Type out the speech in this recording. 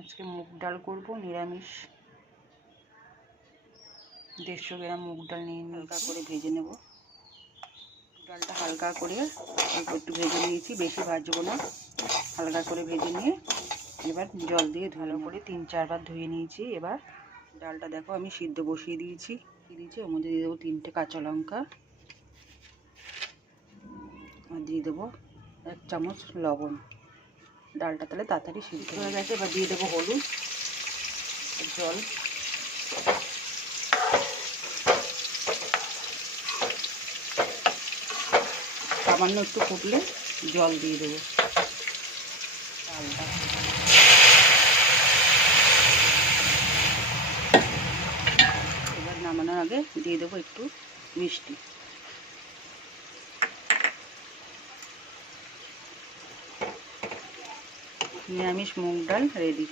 আজকে মুগ ডাল করব নিরামিষ। 150 গ্রাম মুগ ডাল নিয়ে হালকা করে ভেজে নেব। ডালটা হালকা করে একটু ভেজে নিয়েছি, বেশি ভাজবো না, হালকা করে ভেজে নিয়ে এবার জল দিয়ে ভালো করে 3-4 বার ধুয়ে নিয়েছি। এবার ডালটা দেখো আমি সিদ্ধ বসিয়ে দিয়েছি। ওর মধ্যে দিয়ে দেবো 3টে কাঁচা লঙ্কা, আর দিয়ে দেবো 1 চামচ লবণ। ডালটা তাহলে তাড়াতাড়ি সিদ্ধ হয়ে গেছে। এবার দিয়ে দেবো হলুদ, জল, সামান্য একটু ফুটলে জল দিয়ে দেবো। ডালটা এবার নামানোর আগে দিয়ে দেবো একটু মিষ্টি। নিরামিষ মুগ ডাল রেডি।